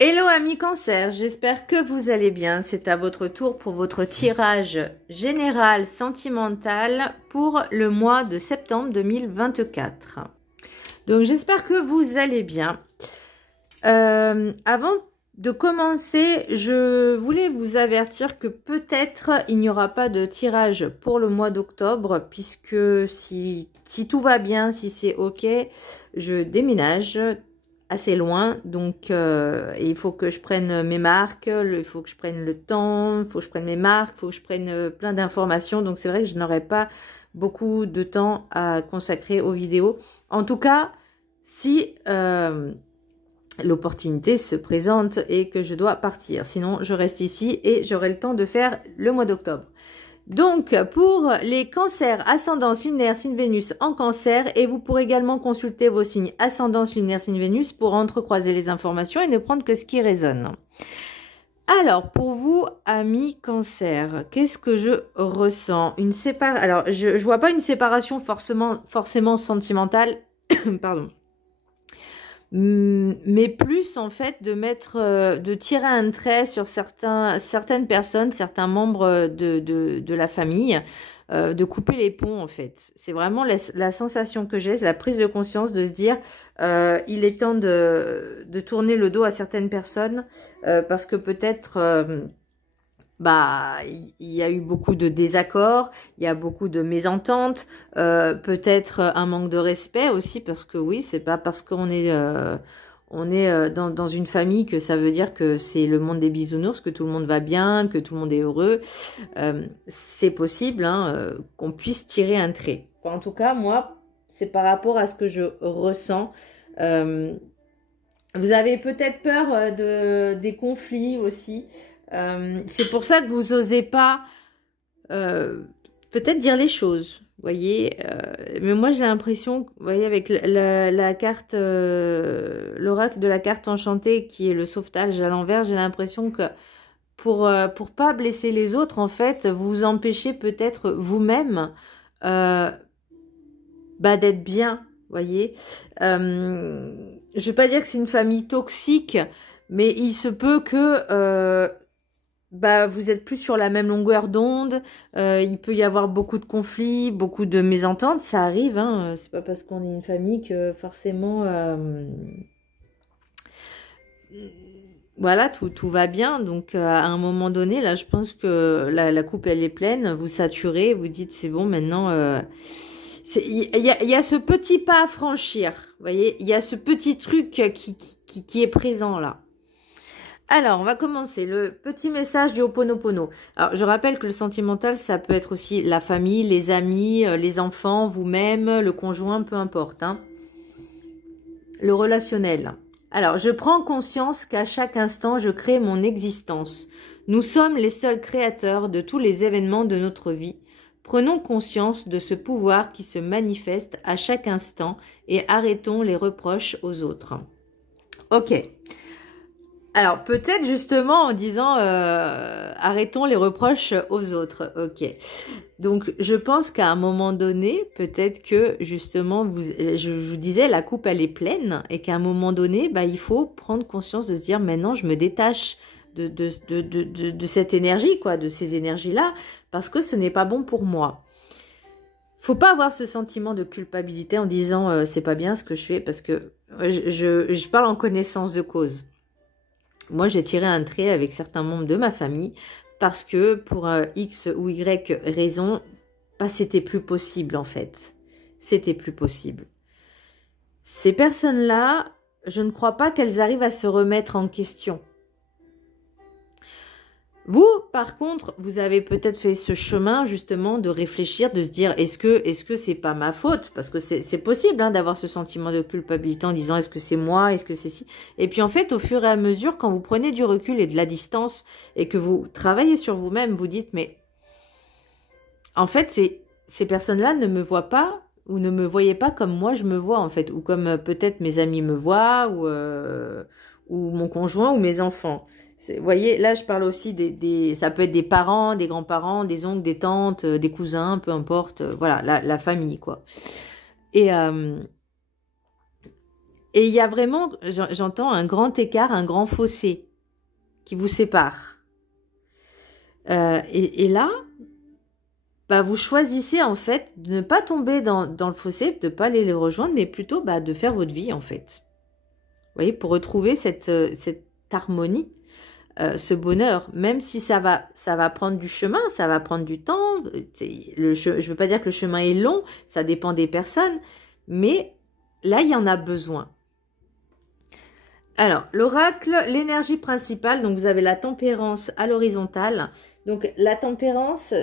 Hello amis cancer, j'espère que vous allez bien. C'est à votre tour pour votre tirage général sentimental pour le mois de septembre 2024. Donc j'espère que vous allez bien. Avant de commencer, je voulais vous avertir que peut-être il n'y aura pas de tirage pour le mois d'octobre, puisque si tout va bien, si c'est ok, je déménage assez loin, donc il faut que je prenne mes marques, il faut que je prenne le temps, il faut que je prenne mes marques, il faut que je prenne plein d'informations, donc c'est vrai que je n'aurai pas beaucoup de temps à consacrer aux vidéos. En tout cas, si l'opportunité se présente et que je dois partir, sinon je reste ici et j'aurai le temps de faire le mois d'octobre. Donc, pour les cancers, ascendance lunaire, signe Vénus en cancer, et vous pourrez également consulter vos signes ascendance lunaire, signe Vénus pour entrecroiser les informations et ne prendre que ce qui résonne. Alors, pour vous, amis cancer, qu'est-ce que je ressens? Alors, je vois pas une séparation forcément sentimentale, pardon. Mais plus en fait de tirer un trait sur certaines personnes, certains membres de la famille, de couper les ponts en fait. C'est vraiment la sensation que j'ai, c'est la prise de conscience de se dire il est temps de tourner le dos à certaines personnes parce que peut-être il y a eu beaucoup de désaccords, il y a beaucoup de mésententes, peut-être un manque de respect aussi, parce que oui, c'est pas parce qu'on est dans une famille que ça veut dire que c'est le monde des bisounours, que tout le monde va bien, que tout le monde est heureux. C'est possible qu'on puisse tirer un trait. Enfin, en tout cas, moi, c'est par rapport à ce que je ressens. Vous avez peut-être peur des conflits aussi. C'est pour ça que vous n'osez pas peut-être dire les choses, vous voyez. Mais moi j'ai l'impression, vous voyez, avec la carte, l'oracle de la carte enchantée qui est le sauvetage à l'envers, j'ai l'impression que pour pas blesser les autres, en fait, vous empêchez peut-être vous-même d'être bien, vous voyez. Je vais pas dire que c'est une famille toxique, mais il se peut que vous êtes plus sur la même longueur d'onde, il peut y avoir beaucoup de conflits, beaucoup de mésententes, ça arrive, hein, c'est pas parce qu'on est une famille que forcément, voilà, tout va bien, donc à un moment donné, là, je pense que la coupe, elle est pleine, vous saturez, vous dites, c'est bon, maintenant, il y a ce petit pas à franchir, vous voyez, il y a ce petit truc qui est présent, là. Alors, on va commencer. Le petit message du Ho'oponopono. Alors, je rappelle que le sentimental, ça peut être aussi la famille, les amis, les enfants, vous-même, le conjoint, peu importe. Hein. Le relationnel. Alors, je prends conscience qu'à chaque instant, je crée mon existence. Nous sommes les seuls créateurs de tous les événements de notre vie. Prenons conscience de ce pouvoir qui se manifeste à chaque instant et arrêtons les reproches aux autres. Ok. Alors, peut-être justement en disant arrêtons les reproches aux autres. Ok. Donc, je pense qu'à un moment donné, peut-être que justement, je vous disais, la coupe, elle est pleine et qu'à un moment donné, il faut prendre conscience de se dire maintenant, je me détache de cette énergie, quoi, de ces énergies-là, parce que ce n'est pas bon pour moi. Faut pas avoir ce sentiment de culpabilité en disant c'est pas bien ce que je fais, parce que je parle en connaissance de cause. Moi, j'ai tiré un trait avec certains membres de ma famille parce que pour X ou Y raison, c'était plus possible en fait. C'était plus possible. Ces personnes-là, je ne crois pas qu'elles arrivent à se remettre en question. Vous, par contre, vous avez peut-être fait ce chemin justement de réfléchir, de se dire est-ce que c'est pas ma faute? Parce que c'est possible d'avoir ce sentiment de culpabilité en disant est-ce que c'est moi, est-ce que c'est si. Et puis en fait, au fur et à mesure, quand vous prenez du recul et de la distance et que vous travaillez sur vous-même, vous dites mais en fait, ces personnes-là ne me voient pas ou ne me voyaient pas comme moi je me vois en fait, ou comme peut-être mes amis me voient ou mon conjoint ou mes enfants. Vous voyez, là, je parle aussi ça peut être des parents, des grands-parents, des oncles, des tantes, des cousins, peu importe. Voilà, la famille, quoi. Et Et il y a vraiment, j'entends un grand écart, un grand fossé qui vous sépare. Et là, bah, vous choisissez en fait de ne pas tomber dans le fossé, de ne pas aller les rejoindre, mais plutôt bah, de faire votre vie en fait. Vous voyez, pour retrouver cette harmonie, ce bonheur, même si ça va prendre du chemin, ça va prendre du temps. Je ne veux pas dire que le chemin est long, ça dépend des personnes, mais là, il y en a besoin. Alors, l'oracle, l'énergie principale, donc vous avez la tempérance à l'horizontale. Donc, la tempérance,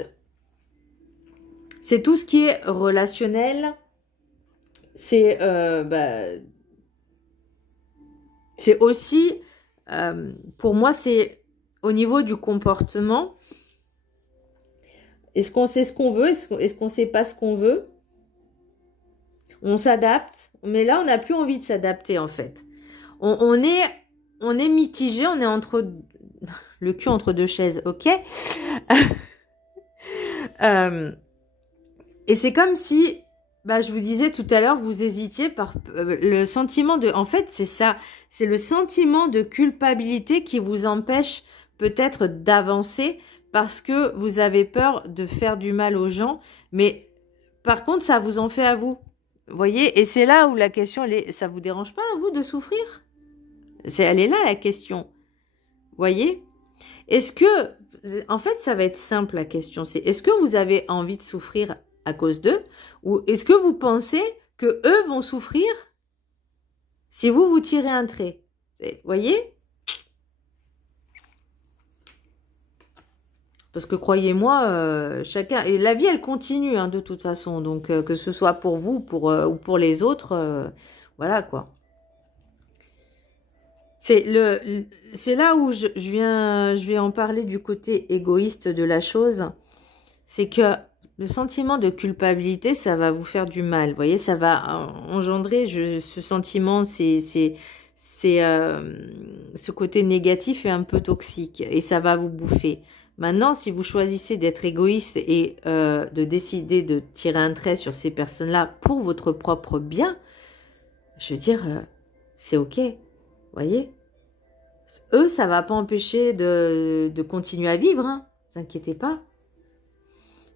c'est tout ce qui est relationnel. C'est aussi, pour moi, c'est au niveau du comportement. Est-ce qu'on sait ce qu'on veut? Est-ce qu'on ne sait pas ce qu'on veut? On s'adapte. Mais là, on n'a plus envie de s'adapter, en fait. On est mitigé, on est entre le cul entre deux chaises, ok. Et c'est comme si, bah, je vous disais tout à l'heure, vous hésitiez par le sentiment de... En fait, c'est ça, c'est le sentiment de culpabilité qui vous empêche peut-être d'avancer parce que vous avez peur de faire du mal aux gens. Mais par contre, ça vous en fait à vous. Vous voyez, et c'est là où la question, ça vous dérange pas à vous de souffrir? Elle est là la question. Vous voyez? Est-ce que, en fait, ça va être simple la question, c'est est-ce que vous avez envie de souffrir à cause d'eux? Ou est-ce que vous pensez que eux vont souffrir si vous tirez un trait? Vous voyez? Parce que croyez-moi, chacun... Et la vie, elle continue hein, de toute façon. Donc, que ce soit pour vous ou pour les autres, voilà quoi. C'est là où je vais en parler du côté égoïste de la chose. C'est que le sentiment de culpabilité, ça va vous faire du mal. Vous voyez, ça va engendrer ce sentiment, ce côté négatif est un peu toxique et ça va vous bouffer. Maintenant, si vous choisissez d'être égoïste et de décider de tirer un trait sur ces personnes-là pour votre propre bien, je veux dire, c'est ok. Vous voyez? Eux, ça va pas empêcher de continuer à vivre, hein. Ne vous inquiétez pas.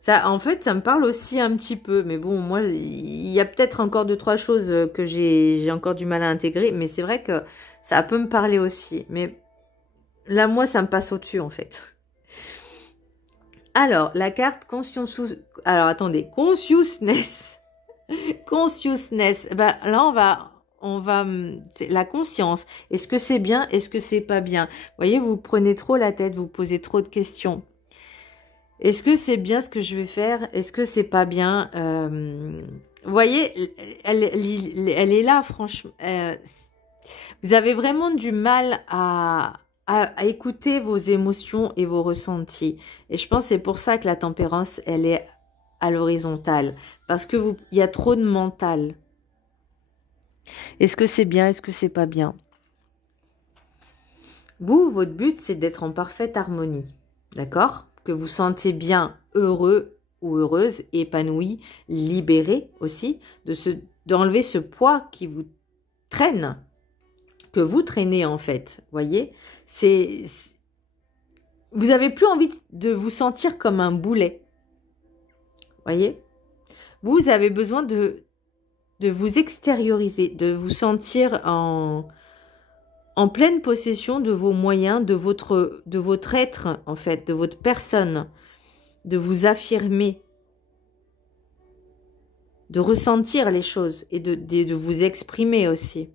Ça, en fait, ça me parle aussi un petit peu. Mais bon, moi, il y a peut-être encore 2-3 choses que j'ai encore du mal à intégrer. Mais c'est vrai que ça peut me parler aussi. Mais là, moi, ça me passe au-dessus, en fait. Alors, la carte conscience... Alors, attendez. Consciousness. Consciousness. Ben, là, c'est la conscience. Est-ce que c'est bien? Est-ce que c'est pas bien? Vous voyez, vous prenez trop la tête, vous posez trop de questions. Est-ce que c'est bien ce que je vais faire? Est-ce que c'est pas bien? Vous voyez, elle est là, franchement. Vous avez vraiment du mal à écouter vos émotions et vos ressentis. Et je pense que c'est pour ça que la tempérance, elle est à l'horizontale. Parce que il y a trop de mental. Est-ce que c'est bien? Est-ce que c'est pas bien? Vous, votre but, c'est d'être en parfaite harmonie. D'accord? Que vous sentez bien heureux ou heureuse, épanoui, libéré aussi, d'enlever ce poids qui vous traîne, que vous traînez en fait. Voyez? Vous avez plus envie de vous sentir comme un boulet. Voyez? Vous avez besoin de vous extérioriser, de vous sentir en pleine possession de vos moyens, de votre être, en fait, de votre personne, de vous affirmer, de ressentir les choses et de vous exprimer aussi.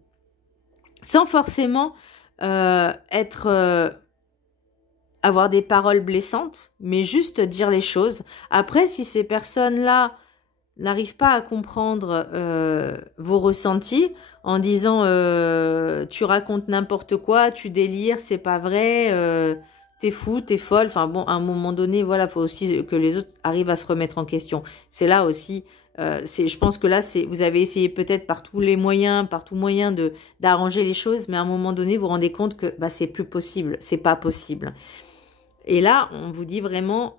Sans forcément avoir des paroles blessantes, mais juste dire les choses. Après, si ces personnes-là n'arrive pas à comprendre vos ressentis en disant tu racontes n'importe quoi, tu délires, c'est pas vrai, t'es fou, t'es folle. Enfin bon, à un moment donné, voilà, faut aussi que les autres arrivent à se remettre en question. C'est là aussi, je pense que là, vous avez essayé peut-être par tous les moyens, par tout moyen d'arranger les choses, mais à un moment donné, vous vous rendez compte que bah, c'est plus possible, c'est pas possible. Et là, on vous dit vraiment...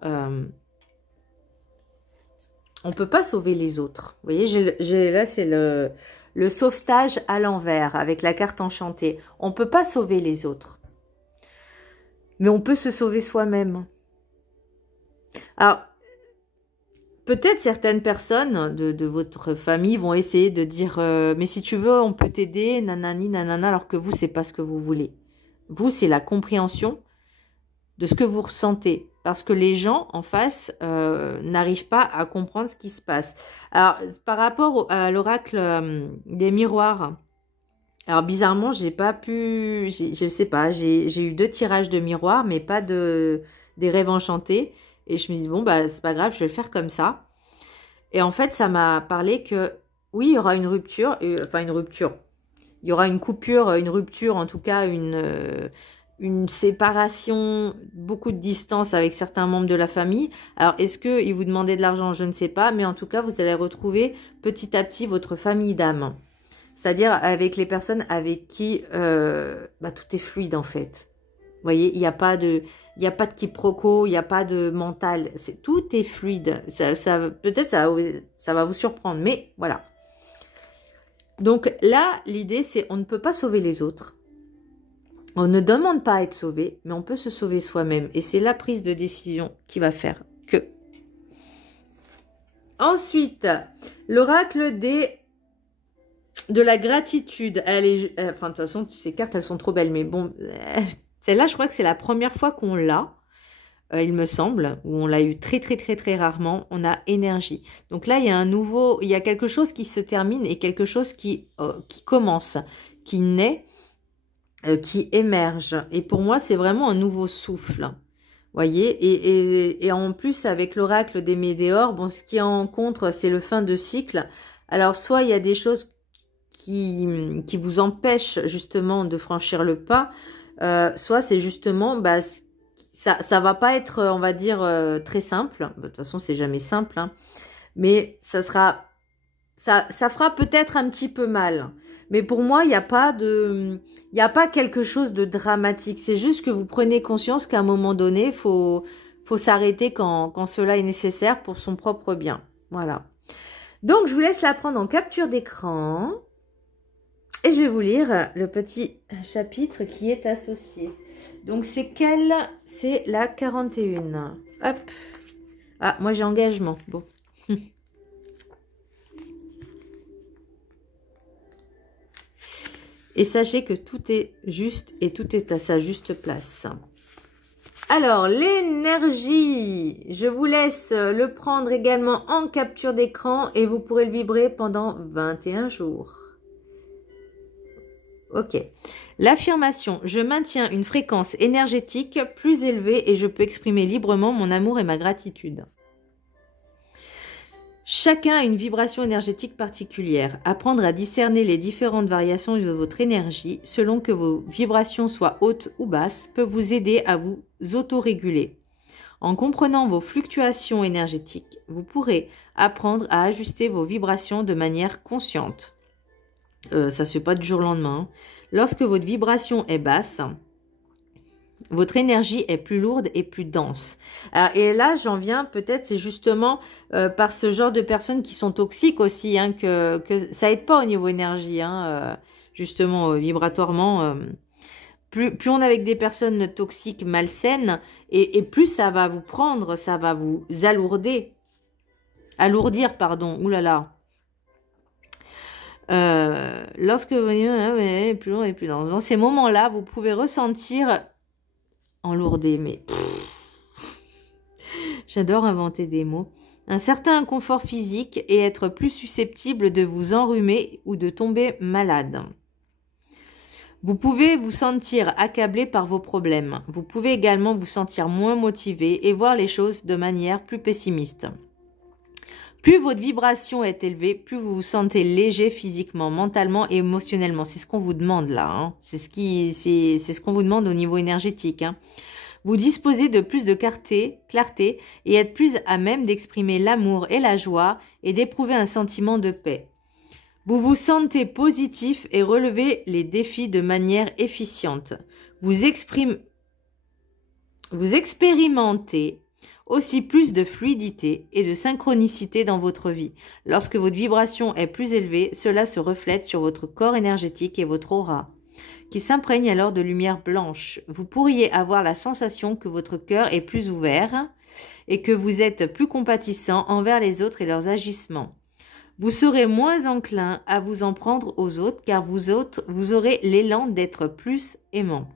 on peut pas sauver les autres. Vous voyez, là, c'est le sauvetage à l'envers avec la carte enchantée. On ne peut pas sauver les autres. Mais on peut se sauver soi-même. Alors, peut-être certaines personnes de votre famille vont essayer de dire mais si tu veux, on peut t'aider, nanani, nanana, alors que vous, c'est pas ce que vous voulez. Vous, c'est la compréhension de ce que vous ressentez. Parce que les gens en face n'arrivent pas à comprendre ce qui se passe. Alors, par rapport à l'oracle des miroirs, alors bizarrement, j'ai pas pu, je sais pas, j'ai eu 2 tirages de miroirs, mais pas des rêves enchantés. Et je me dis, bon, bah, c'est pas grave, je vais le faire comme ça. Et en fait, ça m'a parlé que, oui, il y aura une rupture, enfin une rupture. Il y aura une coupure, une rupture, en tout cas, une séparation, beaucoup de distance avec certains membres de la famille. Alors, est-ce qu'ils vous demandaient de l'argent? Je ne sais pas, mais en tout cas, vous allez retrouver petit à petit votre famille d'âme. C'est-à-dire avec les personnes avec qui bah, tout est fluide en fait. Vous voyez, il n'y a pas de quiproquo, il n'y a pas de mental. Tout est fluide. Peut-être ça va vous surprendre, mais voilà. Donc là, l'idée c'est on ne peut pas sauver les autres. On ne demande pas à être sauvé, mais on peut se sauver soi-même. Et c'est la prise de décision qui va faire que. Ensuite, l'oracle de la gratitude. Enfin, de toute façon, ces cartes, elles sont trop belles. Mais bon, celle-là, je crois que c'est la première fois qu'on l'a, il me semble, où on l'a eu très, très, très, très rarement. On a énergie. Donc là, il y a il y a quelque chose qui se termine et quelque chose qui commence, qui naît, qui émerge. Et pour moi, c'est vraiment un nouveau souffle. Voyez, et en plus, avec l'oracle des météores, bon, ce qui en contre, c'est le fin de cycle. Alors, soit il y a des choses qui vous empêchent justement de franchir le pas, soit c'est justement, bah, ça va pas être, on va dire, très simple. De toute façon, c'est jamais simple, hein. Mais ça fera peut-être un petit peu mal. Mais pour moi, il n'y a pas quelque chose de dramatique. C'est juste que vous prenez conscience qu'à un moment donné, faut s'arrêter quand cela est nécessaire pour son propre bien. Voilà. Donc, je vous laisse la prendre en capture d'écran. Et je vais vous lire le petit chapitre qui est associé. Donc, c'est la 41. Hop. Ah, moi, j'ai engagement. Bon. Et sachez que tout est juste et tout est à sa juste place. Alors, l'énergie, je vous laisse le prendre également en capture d'écran et vous pourrez le vibrer pendant 21 jours. Ok. L'affirmation, je maintiens une fréquence énergétique plus élevée et je peux exprimer librement mon amour et ma gratitude. Chacun a une vibration énergétique particulière. Apprendre à discerner les différentes variations de votre énergie, selon que vos vibrations soient hautes ou basses, peut vous aider à vous autoréguler. En comprenant vos fluctuations énergétiques, vous pourrez apprendre à ajuster vos vibrations de manière consciente. Ça ne se fait pas du jour au lendemain. Lorsque votre vibration est basse, votre énergie est plus lourde et plus dense. Et là, j'en viens peut-être, c'est justement par ce genre de personnes qui sont toxiques aussi, hein, que ça aide pas au niveau énergie, hein, justement, vibratoirement. Plus on est avec des personnes toxiques, malsaines, et plus ça va vous prendre, ça va vous alourdir, pardon, oulala. Lorsque vous plus long et plus dense. Dans ces moments-là, vous pouvez ressentir enlourder, mais j'adore inventer des mots. Un certain inconfort physique et être plus susceptible de vous enrhumer ou de tomber malade. Vous pouvez vous sentir accablé par vos problèmes. Vous pouvez également vous sentir moins motivé et voir les choses de manière plus pessimiste. Plus votre vibration est élevée, plus vous vous sentez léger physiquement, mentalement et émotionnellement. C'est ce qu'on vous demande là, hein. C'est ce qu'on vous demande au niveau énergétique, hein. Vous disposez de plus de clarté et êtes plus à même d'exprimer l'amour et la joie et d'éprouver un sentiment de paix. Vous vous sentez positif et relevez les défis de manière efficiente. Vous expérimentez Aussi plus de fluidité et de synchronicité dans votre vie. Lorsque votre vibration est plus élevée, cela se reflète sur votre corps énergétique et votre aura, qui s'imprègne alors de lumière blanche. Vous pourriez avoir la sensation que votre cœur est plus ouvert et que vous êtes plus compatissant envers les autres et leurs agissements. Vous serez moins enclin à vous en prendre aux autres car vous aurez l'élan d'être plus aimant.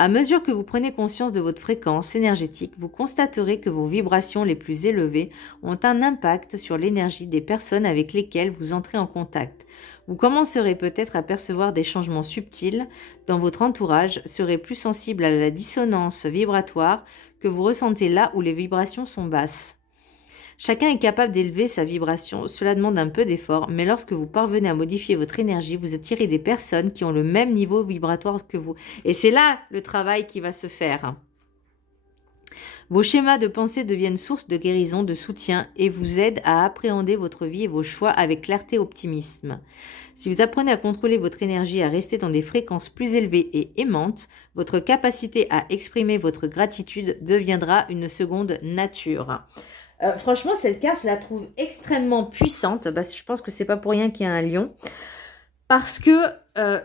À mesure que vous prenez conscience de votre fréquence énergétique, vous constaterez que vos vibrations les plus élevées ont un impact sur l'énergie des personnes avec lesquelles vous entrez en contact. Vous commencerez peut-être à percevoir des changements subtils dans votre entourage, serez plus sensible à la dissonance vibratoire que vous ressentez là où les vibrations sont basses. Chacun est capable d'élever sa vibration, cela demande un peu d'effort, mais lorsque vous parvenez à modifier votre énergie, vous attirez des personnes qui ont le même niveau vibratoire que vous. Et c'est là le travail qui va se faire. Vos schémas de pensée deviennent source de guérison, de soutien et vous aident à appréhender votre vie et vos choix avec clarté et optimisme. Si vous apprenez à contrôler votre énergie, à rester dans des fréquences plus élevées et aimantes, votre capacité à exprimer votre gratitude deviendra une seconde nature. Franchement, cette carte, je la trouve extrêmement puissante. Je pense que c'est pas pour rien qu'il y a un lion. Parce que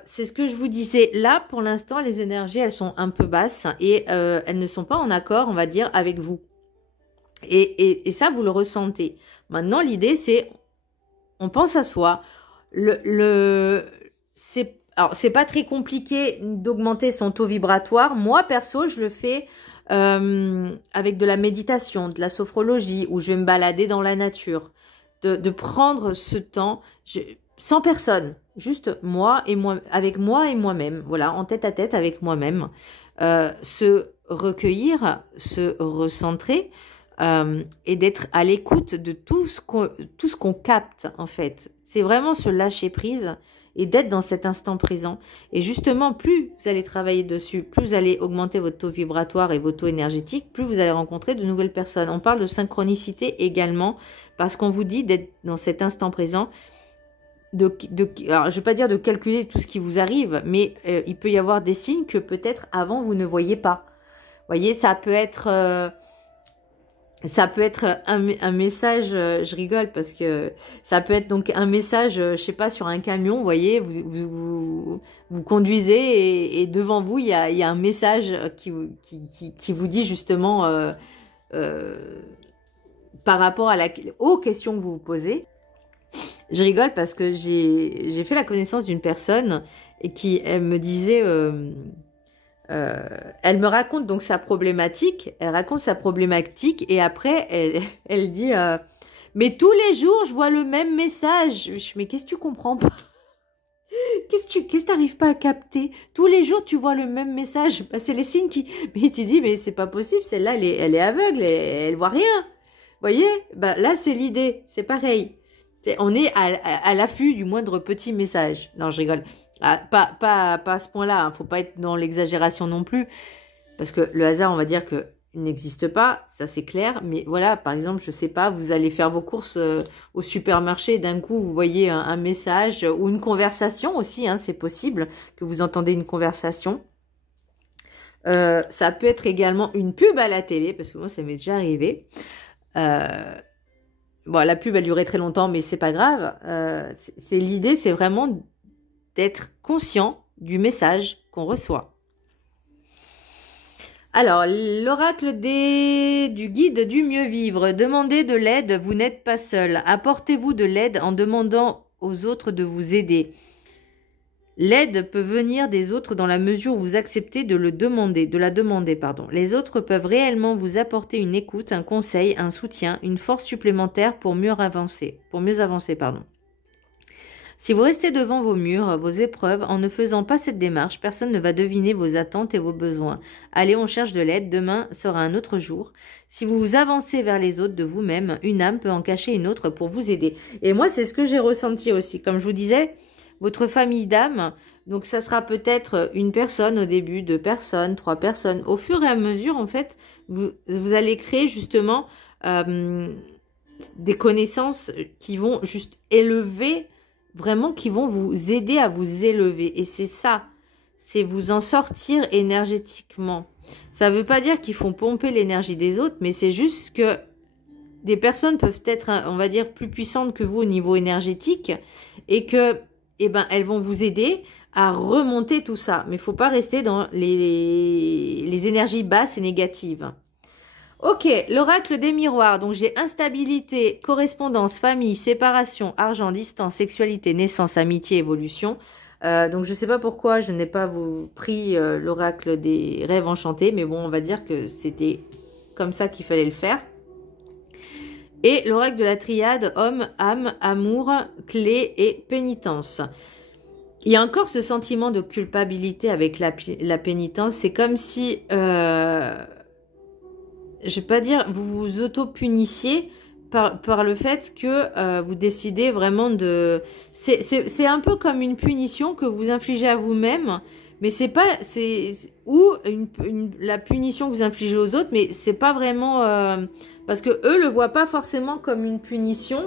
c'est ce que je vous disais. Là, pour l'instant, les énergies, elles sont un peu basses et elles ne sont pas en accord, on va dire, avec vous. Et ça, vous le ressentez. Maintenant, l'idée, c'est, on pense à soi. Alors, c'est pas très compliqué d'augmenter son taux vibratoire. Moi, perso, je le fais avec de la méditation, de la sophrologie, où je vais me balader dans la nature, de prendre ce temps, sans personne, juste moi et moi, avec moi et moi-même, voilà, en tête à tête avec moi-même, se recueillir, se recentrer et d'être à l'écoute de tout ce qu'on capte en fait. C'est vraiment se lâcher prise et d'être dans cet instant présent. Et justement, plus vous allez travailler dessus, plus vous allez augmenter votre taux vibratoire et votre taux énergétique, plus vous allez rencontrer de nouvelles personnes. On parle de synchronicité également, parce qu'on vous dit d'être dans cet instant présent, alors je ne vais pas dire de calculer tout ce qui vous arrive, mais il peut y avoir des signes que peut-être avant vous ne voyez pas. Vous voyez, ça peut être un message, je rigole parce que ça peut être donc un message, je sais pas, sur un camion, vous voyez, vous conduisez et devant vous, il y a un message qui vous dit justement par rapport aux questions que vous vous posez. Je rigole parce que j'ai fait la connaissance d'une personne et elle me disait... elle me raconte donc sa problématique, et après elle dit mais tous les jours je vois le même message. Mais qu'est-ce que tu comprends pas? Qu'est-ce que t'arrives pas à capter? Tous les jours tu vois le même message. C'est les signes qui... Mais tu dis mais c'est pas possible, celle-là elle est aveugle, elle voit rien. Vous voyez? Là c'est l'idée, c'est pareil. On est à l'affût du moindre petit message. Non, je rigole. Pas à ce point-là, hein. Faut pas être dans l'exagération non plus, parce que le hasard, on va dire que il n'existe pas, ça c'est clair. Mais voilà, par exemple, je sais pas, vous allez faire vos courses au supermarché, et d'un coup vous voyez un message ou une conversation aussi, hein, c'est possible que vous entendez une conversation. Ça peut être également une pub à la télé, parce que moi ça m'est déjà arrivé. Bon, la pub a duré très longtemps, mais c'est pas grave. L'idée, c'est vraiment d'être conscient du message qu'on reçoit. Alors, l'oracle du guide du mieux vivre. Demandez de l'aide, vous n'êtes pas seul. Apportez-vous de l'aide en demandant aux autres de vous aider. L'aide peut venir des autres dans la mesure où vous acceptez de la demander. Les autres peuvent réellement vous apporter une écoute, un conseil, un soutien, une force supplémentaire pour mieux avancer. Si vous restez devant vos murs, vos épreuves, en ne faisant pas cette démarche, personne ne va deviner vos attentes et vos besoins. Allez, on cherche de l'aide, demain sera un autre jour. Si vous vous avancez vers les autres de vous-même, une âme peut en cacher une autre pour vous aider. Et moi, c'est ce que j'ai ressenti aussi. Comme je vous disais, votre famille d'âmes, donc ça sera peut-être une personne au début, 2 personnes, 3 personnes. Au fur et à mesure, en fait, vous allez créer justement des connaissances qui vont juste élever, vraiment qui vont vous aider à vous élever. Et c'est ça, c'est vous en sortir énergétiquement. Ça ne veut pas dire qu'ils font pomper l'énergie des autres, mais c'est juste que des personnes peuvent être, on va dire, plus puissantes que vous au niveau énergétique et que, eh ben, elles vont vous aider à remonter tout ça. Mais il ne faut pas rester dans les énergies basses et négatives. Ok, l'oracle des miroirs. Donc, j'ai instabilité, correspondance, famille, séparation, argent, distance, sexualité, naissance, amitié, évolution. Donc, je ne sais pas pourquoi je n'ai pas pris l'oracle des rêves enchantés. Mais bon, on va dire que c'était comme ça qu'il fallait le faire. Et l'oracle de la triade, homme, âme, amour, clé et pénitence. Il y a encore ce sentiment de culpabilité avec la pénitence. C'est comme si, je vais pas dire, vous vous auto-punissiez par le fait que vous décidez vraiment de... C'est un peu comme une punition que vous infligez à vous-même, mais c'est pas... Ou la punition que vous infligez aux autres, mais c'est pas vraiment... parce que eux le voient pas forcément comme une punition,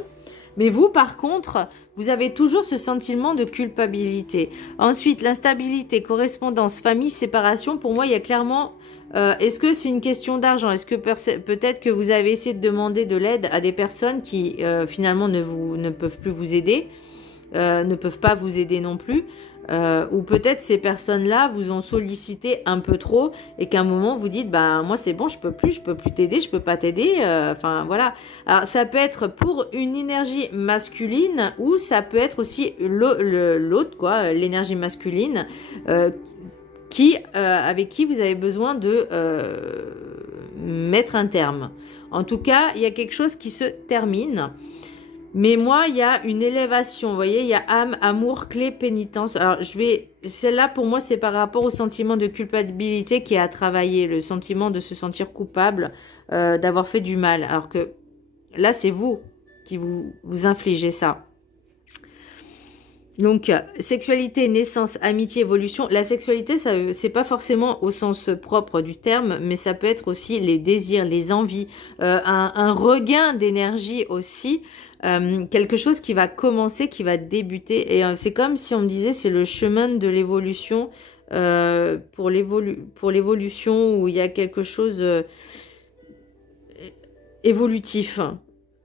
mais vous, par contre, vous avez toujours ce sentiment de culpabilité. Ensuite, l'instabilité, correspondance, famille, séparation. Pour moi, il y a clairement... est-ce que c'est une question d'argent? Est-ce que peut-être que vous avez essayé de demander de l'aide à des personnes qui, finalement, ne peuvent plus vous aider, ne peuvent pas vous aider non plus, ou peut-être ces personnes-là vous ont sollicité un peu trop et qu'à un moment vous dites bah moi c'est bon, je peux plus t'aider, je peux pas t'aider, enfin voilà. Alors ça peut être pour une énergie masculine ou ça peut être aussi l'autre quoi, l'énergie masculine avec qui vous avez besoin de mettre un terme. En tout cas, il y a quelque chose qui se termine. Mais moi, il y a une élévation, vous voyez, il y a âme, amour, clé, pénitence. Alors, celle-là, pour moi, c'est par rapport au sentiment de culpabilité qui est à travailler, le sentiment de se sentir coupable, d'avoir fait du mal. Alors que là, c'est vous qui vous infligez ça. Donc, sexualité, naissance, amitié, évolution. La sexualité, c'est pas forcément au sens propre du terme, mais ça peut être aussi les désirs, les envies, un regain d'énergie aussi. Quelque chose qui va commencer, qui va débuter. Et c'est comme si on me disait, c'est le chemin de l'évolution pour l'évolution où il y a quelque chose évolutif.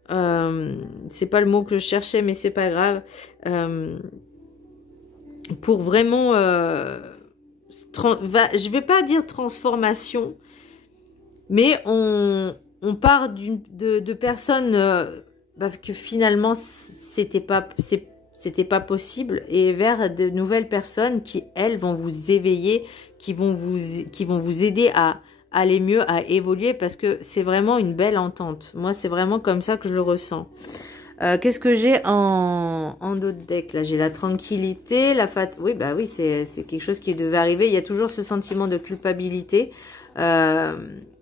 C'est pas le mot que je cherchais, mais c'est pas grave. Pour vraiment... je vais pas dire transformation, mais on part de personnes... que finalement c'était pas possible et vers de nouvelles personnes qui elles vont vous éveiller, qui vont vous aider à aller mieux, à évoluer parce que c'est vraiment une belle entente. Moi c'est vraiment comme ça que je le ressens. Qu'est-ce que j'ai en d'autres decks là? J'ai la tranquillité, oui bah oui c'est quelque chose qui devait arriver. Il y a toujours ce sentiment de culpabilité.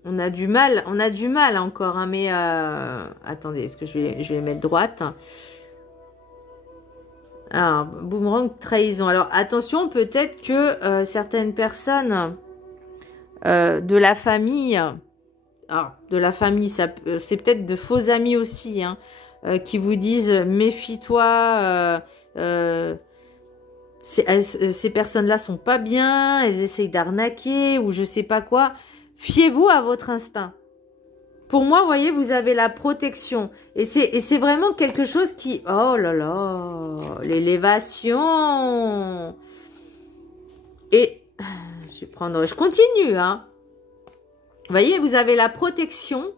On a du mal encore, hein, mais attendez, est-ce que je vais mettre droite? Alors, boomerang, trahison. Alors, attention, peut-être que certaines personnes de la famille, c'est peut-être de faux amis aussi, hein, qui vous disent méfie-toi, ces personnes-là sont pas bien, elles essayent d'arnaquer ou je sais pas quoi. Fiez-vous à votre instinct. Pour moi, vous voyez, vous avez la protection. Et c'est vraiment quelque chose qui... Oh là là, l'élévation. Et je continue, hein. Vous voyez, vous avez la protection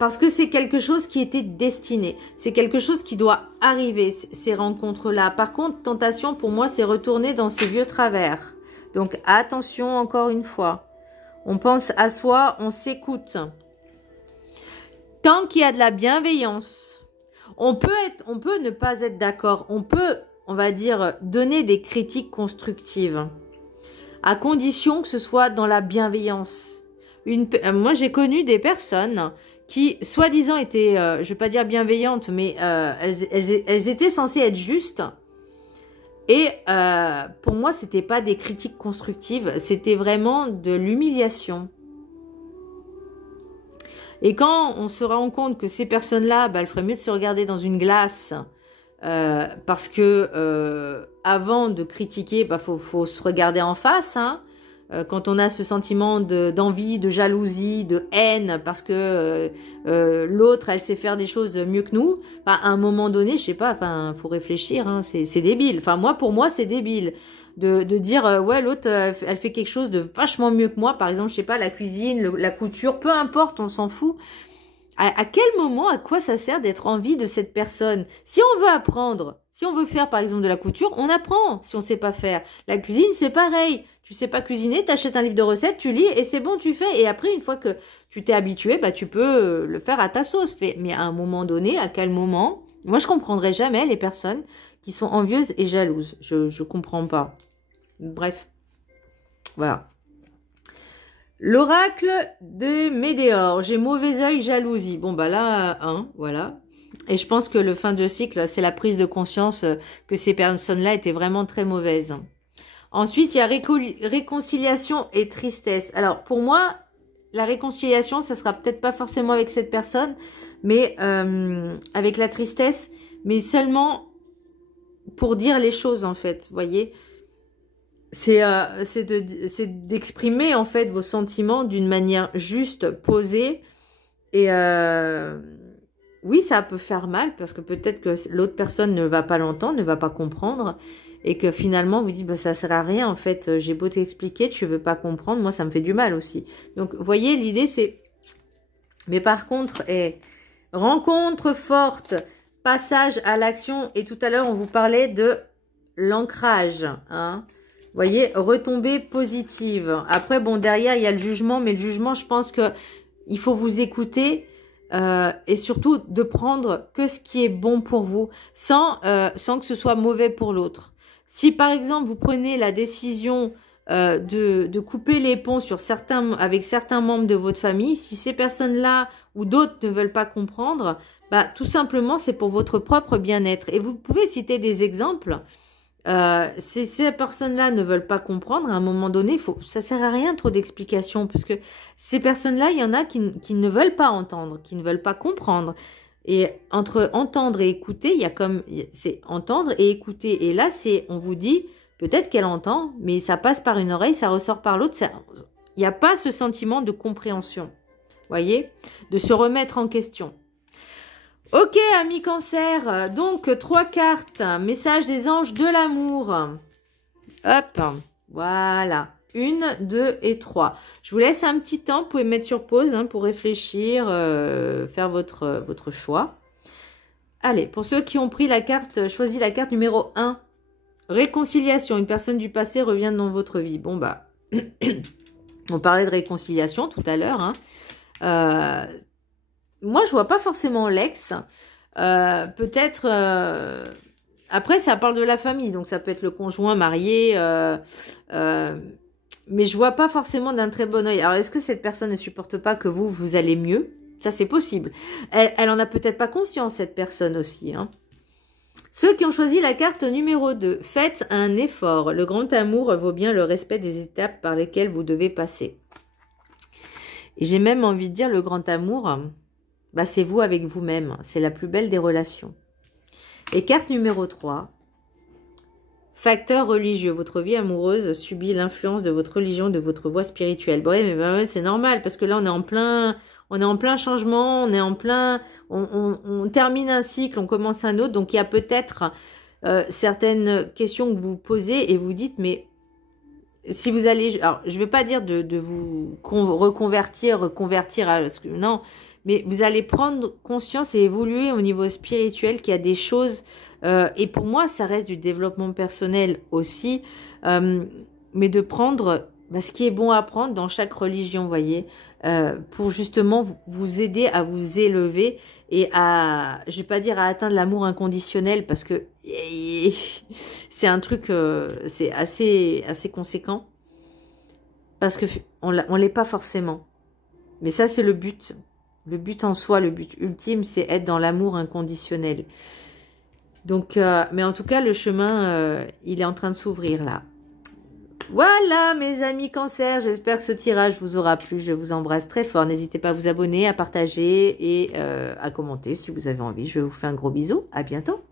parce que c'est quelque chose qui était destiné. C'est quelque chose qui doit arriver, ces rencontres-là. Par contre, tentation, pour moi, c'est retourner dans ses vieux travers. Donc, attention encore une fois. On pense à soi, on s'écoute. Tant qu'il y a de la bienveillance, on peut ne pas être d'accord. On peut, on va dire, donner des critiques constructives. À condition que ce soit dans la bienveillance. Moi, j'ai connu des personnes qui, soi-disant, étaient, je ne vais pas dire bienveillantes, mais elles étaient censées être justes. Et pour moi, c'était pas des critiques constructives, c'était vraiment de l'humiliation. Et quand on se rend compte que ces personnes-là, bah, il ferait mieux de se regarder dans une glace, parce que avant de critiquer, bah, faut se regarder en face, hein. quand on a ce sentiment d'envie, de jalousie, de haine, parce que l'autre, elle sait faire des choses mieux que nous, bah, à un moment donné, je sais pas, enfin, faut réfléchir, hein, c'est débile. Enfin, pour moi, c'est débile de dire, ouais, l'autre, elle fait quelque chose de vachement mieux que moi, par exemple, je sais pas, la cuisine, la couture, peu importe, on s'en fout. À quel moment, à quoi ça sert d'être envie de cette personne? Si on veut apprendre, si on veut faire par exemple de la couture, on apprend si on sait pas faire. La cuisine, c'est pareil. Tu sais pas cuisiner, t'achètes un livre de recettes, tu lis et c'est bon, tu fais. Et après, une fois que tu t'es habitué, bah tu peux le faire à ta sauce. Mais à un moment donné, à quel moment? Moi, je comprendrai jamais les personnes qui sont envieuses et jalouses. Je comprends pas. Bref, voilà. L'oracle de Médéor. J'ai mauvais œil, jalousie. Bon, bah là, voilà. Et je pense que le fin de cycle, c'est la prise de conscience que ces personnes-là étaient vraiment très mauvaises. Ensuite, il y a réconciliation et tristesse. Alors, pour moi, la réconciliation, ça sera peut-être pas forcément avec cette personne, mais avec la tristesse, mais seulement pour dire les choses, en fait, vous voyez. C'est d'exprimer en fait vos sentiments d'une manière juste, posée. Et oui, ça peut faire mal parce que peut-être que l'autre personne ne va pas l'entendre, ne va pas comprendre. Et que finalement, vous dites, bah, ça sert à rien en fait. J'ai beau t'expliquer, tu veux pas comprendre. Moi, ça me fait du mal aussi. Donc, vous voyez, l'idée c'est... Mais par contre, rencontre forte, passage à l'action. Et tout à l'heure, on vous parlait de l'ancrage, hein. Vous voyez, retombée positive. Après, bon, derrière, il y a le jugement. Mais le jugement, je pense que il faut vous écouter et surtout de prendre que ce qui est bon pour vous sans que ce soit mauvais pour l'autre. Si, par exemple, vous prenez la décision de couper les ponts avec certains membres de votre famille, si ces personnes-là ou d'autres ne veulent pas comprendre, bah, tout simplement, c'est pour votre propre bien-être. Et vous pouvez citer des exemples. Si ces personnes-là ne veulent pas comprendre, à un moment donné, ça sert à rien trop d'explications, parce que ces personnes-là, il y en a qui ne veulent pas entendre, qui ne veulent pas comprendre. Et entre entendre et écouter, c'est entendre et écouter. Et là, on vous dit, peut-être qu'elle entend, mais ça passe par une oreille, ça ressort par l'autre. Il n'y a pas ce sentiment de compréhension, voyez, de se remettre en question. Ok, amis cancer, donc 3 cartes, message des anges de l'amour. Hop, voilà, 1, 2 et 3. Je vous laisse un petit temps, vous pouvez mettre sur pause hein, pour réfléchir, faire votre choix. Allez, pour ceux qui ont pris la carte, choisi la carte numéro 1, réconciliation, une personne du passé revient dans votre vie. Bon bah, on parlait de réconciliation tout à l'heure, hein. Moi, je vois pas forcément l'ex. Peut-être... Après, ça parle de la famille. Donc, ça peut être le conjoint marié. Mais je vois pas forcément d'un très bon œil. Alors, est-ce que cette personne ne supporte pas que vous allez mieux? Ça, c'est possible. Elle en a peut-être pas conscience, cette personne aussi. Hein. Ceux qui ont choisi la carte numéro 2. Faites un effort. Le grand amour vaut bien le respect des étapes par lesquelles vous devez passer. Et j'ai même envie de dire, le grand amour... Bah, c'est vous avec vous-même. C'est la plus belle des relations. Et carte numéro 3. Facteur religieux. Votre vie amoureuse subit l'influence de votre religion, de votre voie spirituelle. Bon, ouais, mais bah, c'est normal parce que là, on est en plein changement. On termine un cycle, on commence un autre. Donc, il y a peut-être certaines questions que vous posez et vous dites, mais si vous allez... Alors, je ne veux pas dire de vous reconvertir à... Non, mais vous allez prendre conscience et évoluer au niveau spirituel qu'il y a des choses, et pour moi ça reste du développement personnel aussi, mais de prendre ce qui est bon à prendre dans chaque religion, vous voyez, pour justement vous aider à vous élever et à, je vais pas dire à atteindre l'amour inconditionnel parce que c'est un truc, c'est assez conséquent, parce que on l'est pas forcément, mais ça c'est le but. Le but en soi, le but ultime, c'est être dans l'amour inconditionnel. Donc, mais en tout cas, le chemin, il est en train de s'ouvrir là. Voilà, mes amis cancer, j'espère que ce tirage vous aura plu. Je vous embrasse très fort. N'hésitez pas à vous abonner, à partager et à commenter si vous avez envie. Je vous fais un gros bisou. À bientôt.